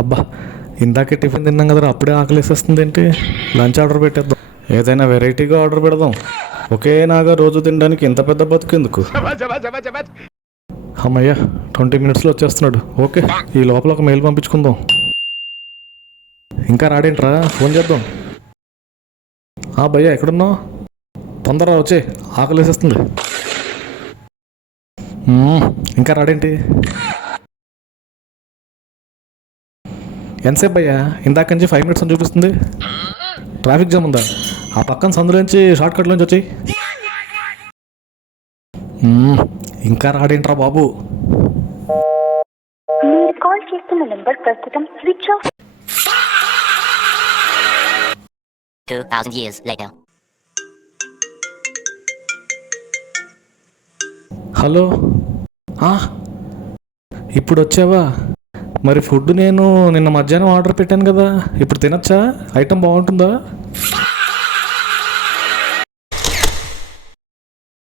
అబ్బా, ఇందాకే టిఫిన్ తిన్నాం కదరా, అప్పుడే ఆకలిసేస్తుంది ఏంటి? లంచ్ ఆర్డర్ పెట్టేద్దాం. ఏదైనా వెరైటీగా ఆర్డర్ పెడదాం. ఒకే నాగా రోజు తినడానికి ఇంత పెద్ద బతుకెందుకు? అమ్మయ్య, 20 minutesలో వచ్చేస్తున్నాడు. ఓకే, ఈ లోపల ఒక మెయిల్ పంపించుకుందాం. ఇంకా రాడేంట్రా, ఫోన్ చేద్దాం. భయ్యా ఎక్కడున్నావు? తొందరగా వచ్చే, ఆకలిసేస్తుంది. ఇంకా రాడేంటి? ఎంతసేపు భయ్యా? ఇందాక నుంచి 5 minutes అని చూపిస్తుంది. ట్రాఫిక్ జామ్ ఉందా? ఆ పక్కన సందులోంచి షార్ట్ కట్లోంచి వచ్చి. ఇంకా రాడేంట్రా బాబు? మీరు కాల్ చేస్తున్న నెంబర్ ప్రస్తుతం switch off. 2000 years later. Hello, ఇప్పుడు వచ్చావా? మరి ఫుడ్ నేను నిన్న మధ్యాహ్నం ఆర్డర్ పెట్టాను కదా, ఇప్పుడు తినచ్చా? ఐటెం బాగుంటుందా?